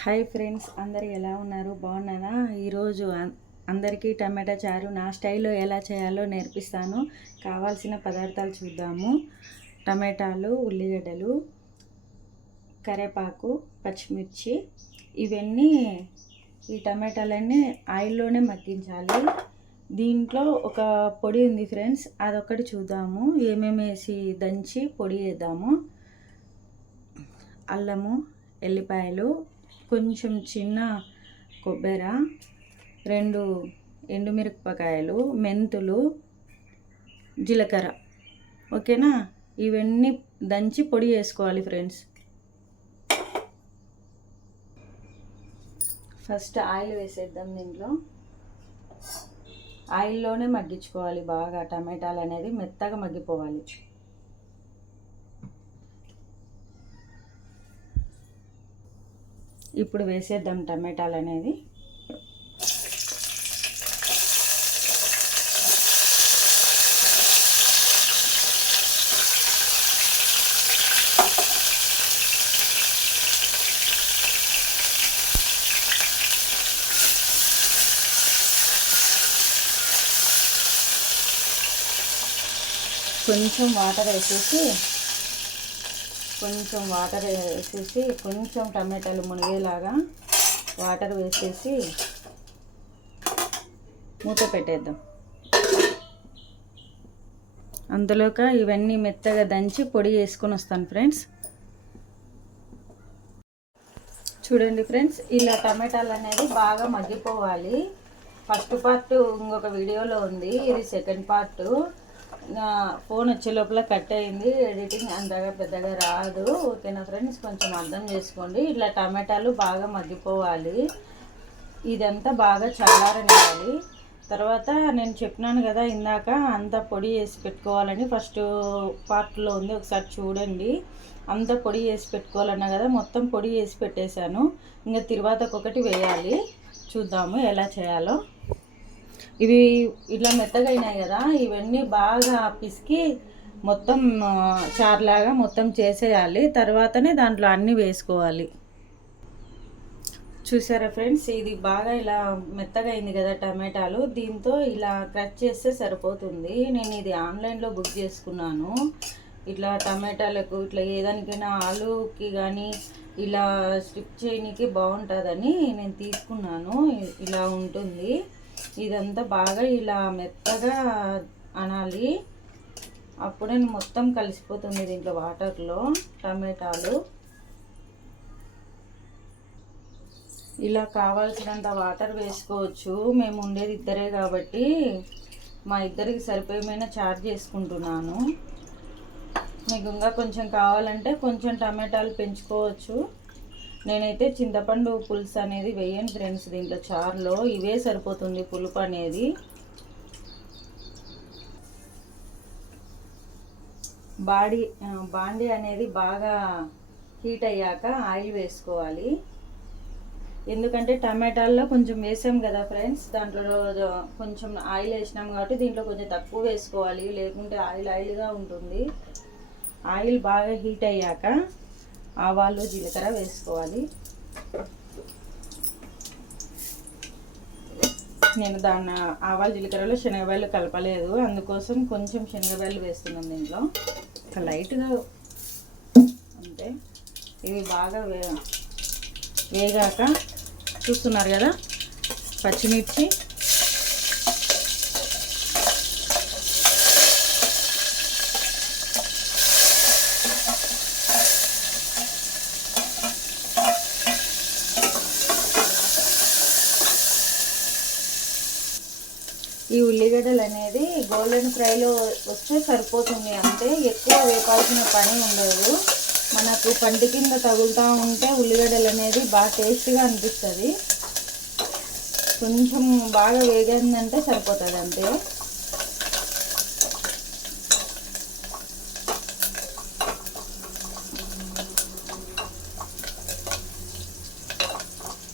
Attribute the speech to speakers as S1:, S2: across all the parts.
S1: Hi friends అందరు ఎలా ఉన్నారు? బాగున్నారా? ఈరోజు అందరికీ టమాటా చారు నా స్టైల్లో ఎలా చేయాలో నేర్పిస్తాను. కావాల్సిన పదార్థాలు చూద్దాము. టమాటాలు ఉల్లిగడ్డలు కరివేపాకు పచ్చిమిర్చి ఇవన్నీ ఈ టమాటాలన్నీ ఆయిల్లోనే మగ్గించాలి. దీంట్లో ఒక పొడి ఉంది ఫ్రెండ్స్ అదొకటి చూద్దాము. ఏమేమి వేసి దంచి పొడి వేద్దాము అల్లము ఎల్లిపాయలు కొంచెం చిన్న కొబ్బెర రెండు ఎండుమిరపకాయలు మెంతులు జీలకర్ర. ఓకేనా? ఇవన్నీ దంచి పొడి వేసుకోవాలి ఫ్రెండ్స్. ఫస్ట్ ఆయిల్ వేసేద్దాం దీంట్లో. ఆయిల్లోనే మగ్గించుకోవాలి బాగా. టమాటాలు అనేది మెత్తగా మగ్గిపోవాలి. ఇప్పుడు వేసేద్దాం టమాటాలు అనేది కొంచెం వాటర్ వేసేసి కొంచెం వాటర్ వేసేసి కొంచెం టమాటాలు మునిగేలాగా వాటర్ వేసేసి మూత పెట్టేద్దాం. అందులోక ఇవన్నీ మెత్తగా దంచి పొడి వేసుకొని వస్తాను ఫ్రెండ్స్. చూడండి ఫ్రెండ్స్ ఇలా టమాటాలు అనేది బాగా మగ్గిపోవాలి. ఫస్ట్ పార్ట్ ఇంకొక వీడియోలో ఉంది ఇది సెకండ్ పార్ట్. నా ఫోన్ వచ్చే లోపల కట్ అయింది. ఎడిటింగ్ అంతగా పెద్దగా రాదు. ఓకేనా ఫ్రెండ్స్? కొంచెం అర్థం చేసుకోండి. ఇట్లా టమాటాలు బాగా మగ్గిపోవాలి. ఇదంతా బాగా చల్లారనివ్వాలి. తర్వాత నేను చెప్పినాను కదా ఇందాక అంత పొడి వేసి పెట్టుకోవాలని ఫస్ట్ పార్ట్లో ఉంది ఒకసారి చూడండి. అంత పొడి వేసి పెట్టుకోవాలన్నా కదా మొత్తం పొడి వేసి పెట్టేశాను. ఇంకా తర్వాత ఒకటి వేయాలి. చూద్దాము ఎలా చేయాలో. ఇది ఇట్లా మెత్తగా అయినాయి కదా ఇవన్నీ బాగా పిసికి మొత్తం చార్లాగా చారులాగా మొత్తం చేసేయాలి. తర్వాతనే దాంట్లో అన్నీ వేసుకోవాలి. చూసారా ఫ్రెండ్స్? ఇది బాగా ఇలా మెత్తగా అయింది కదా టమాటాలు. దీంతో ఇలా కట్ చేస్తే సరిపోతుంది. నేను ఇది ఆన్లైన్లో బుక్ చేసుకున్నాను. ఇట్లా టమాటాలకు ఇట్లా ఏదానికైనా ఆలుకి కానీ ఇలా స్టిప్ చేయడానికి బాగుంటుందని నేను తీసుకున్నాను. ఇలా ఉంటుంది. ఇదంతా బాగా ఇలా మెత్తగా అనాలి. అప్పుడే మొత్తం కలిసిపోతుంది దీంట్లో వాటర్లో టమాటాలు. ఇలా కావాల్సినంత వాటర్ వేసుకోవచ్చు. మేము ఉండేది ఇద్దరే కాబట్టి మా ఇద్దరికి సరిపోయేమైనా చార్జ్ చేసుకుంటున్నాను. మీకు ఇంకా కొంచెం కావాలంటే కొంచెం టమాటాలు పెంచుకోవచ్చు. నేనైతే చింతపండు పులుసు అనేది వేయను ఫ్రెండ్స్ దీంట్లో. చారులో ఇవే సరిపోతుంది పులుపు అనేది. బాడీ బాండీ బాండి అనేది బాగా హీట్ అయ్యాక ఆయిల్ వేసుకోవాలి. ఎందుకంటే టమాటాల్లో కొంచెం వేసాం కదా ఫ్రెండ్స్ దాంట్లో కొంచెం ఆయిల్ వేసినాం కాబట్టి దీంట్లో కొంచెం తక్కువ వేసుకోవాలి లేకుంటే ఆయిల్ ఆయిల్గా ఉంటుంది. ఆయిల్ బాగా హీట్ అయ్యాక ఆవాలు జీలకర్ర వేసుకోవాలి. నేను దాన్ని ఆవాలు జీలకర్రలో శనగబాయలు కలపలేదు. అందుకోసం కొంచెం శనగబాయలు వేస్తున్నాను దీంట్లో. ఒక లైట్గా అంతే ఇవి బాగా వే వేగాక చూస్తున్నారు కదా? పచ్చిమిర్చి ఈ ఉల్లిగడ్డలు అనేది గోల్డెన్ ఫ్రైలో వస్తే సరిపోతుంది. అంతే ఎక్కువ వేపాల్సిన పని ఉండదు. మనకు పంటి కింద తగులుతూ ఉంటే ఉల్లిగడ్డలు అనేది బాగా టేస్ట్గా అనిపిస్తుంది. కొంచెం బాగా వేగిందంటే సరిపోతుంది అంతే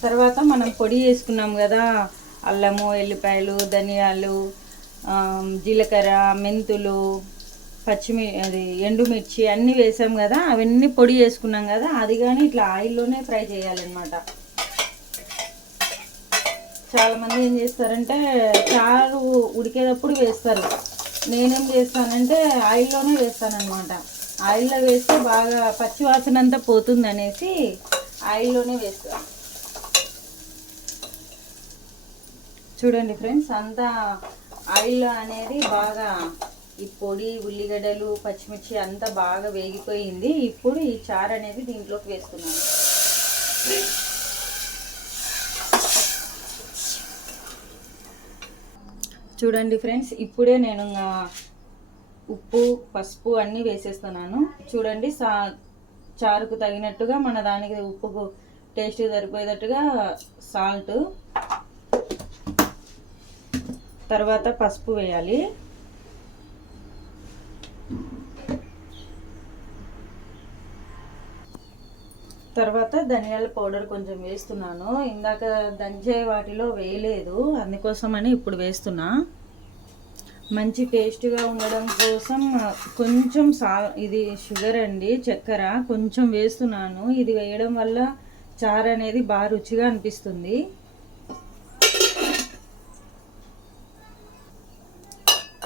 S1: తర్వాత మనం పొడి చేసుకున్నాం కదా. అల్లము ఎల్లిపాయలు ధనియాలు జీలకర్ర మెంతులు పచ్చిమి అది ఎండుమిర్చి అన్నీ వేసాం కదా అవన్నీ పొడి చేసుకున్నాం కదా అది కానీ ఇట్లా ఆయిల్లోనే ఫ్రై చేయాలన్నమాట. చాలామంది ఏం చేస్తారంటే చారు ఉడికేటప్పుడు వేస్తారు. నేనేం చేస్తానంటే ఆయిల్లోనే వేస్తాను అనమాట ఆయిల్లో వేస్తే బాగా పచ్చి వాసన అంతా పోతుంది అనేసి ఆయిల్లోనే వేస్తాను చూడండి ఫ్రెండ్స్ అంతా ఆయిల్ అనేది బాగా ఈ పొడి ఉల్లిగడ్డలు పచ్చిమిర్చి అంతా బాగా వేగిపోయింది. ఇప్పుడు ఈ చారు అనేది దీంట్లోకి వేస్తున్నాను. చూడండి ఫ్రెండ్స్ ఇప్పుడే నేను ఇంకా ఉప్పు పసుపు అన్నీ వేసేస్తున్నాను. చూడండి సా చారుకు తగినట్టుగా మన దానికి ఉప్పుకు టేస్ట్ సరిపోయేటట్టుగా సాల్ట్ తర్వాత పసుపు వేయాలి. తర్వాత ధనియాల పౌడర్ కొంచెం వేస్తున్నాను. ఇందాక దంచే వాటిలో వేయలేదు. అందుకోసమని ఇప్పుడు వేస్తున్నా. మంచి టేస్ట్గా ఉండడం కోసం కొంచెం సా ఇది షుగర్ అండి చక్కెర కొంచెం వేస్తున్నాను. ఇది వేయడం వల్ల చారు అనేది బాగా రుచిగా అనిపిస్తుంది.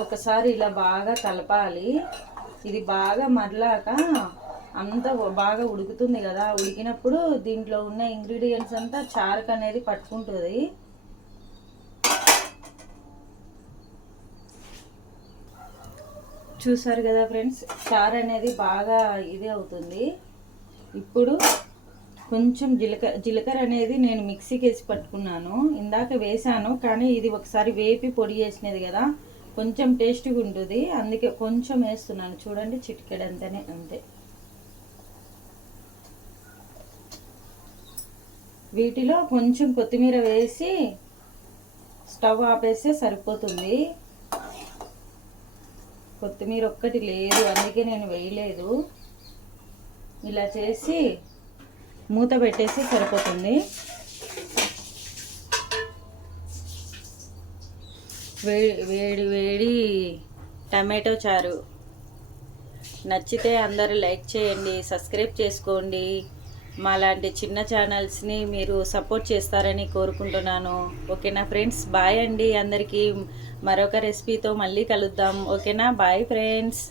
S1: ఒకసారి ఇలా బాగా కలపాలి ఇది బాగా మరలాక అంతా బాగా ఉడుకుతుంది కదా. ఉడికినప్పుడు దీంట్లో ఉన్న ఇంగ్రీడియంట్స్ అంతా చారుకు అనేది పట్టుకుంటుంది. చూసారు కదా ఫ్రెండ్స్ చారు అనేది బాగా ఇది అవుతుంది. ఇప్పుడు కొంచెం జీలకర్ర జీలకర్ర అనేది నేను మిక్సీకి వేసి పట్టుకున్నాను. ఇందాక వేసాను కానీ ఇది ఒకసారి వేపి పొడి చేసినది కదా. కొంచెం టేస్ట్గా ఉంటుంది అందుకే కొంచెం వేస్తున్నాను. చూడండి చిటికెడంతనే అంతే వీటిలో కొంచెం కొత్తిమీర వేసి స్టవ్ ఆపేస్తే సరిపోతుంది. కొత్తిమీర ఒక్కటి లేదు. అందుకే నేను వేయలేదు. ఇలా చేసి మూత పెట్టేసి సరిపోతుంది. వేడి వేడి వేడి టమాటో చారు. నచ్చితే అందరూ లైక్ చేయండి సబ్స్క్రైబ్ చేసుకోండి. మా లాంటి చిన్న ఛానల్స్ని మీరు సపోర్ట్ చేస్తారని కోరుకుంటున్నాను. ఓకేనా ఫ్రెండ్స్? బాయ్ అండి అందరికీ. మరొక రెసిపీతో మళ్ళీ కలుద్దాం. ఓకేనా? Bye friends.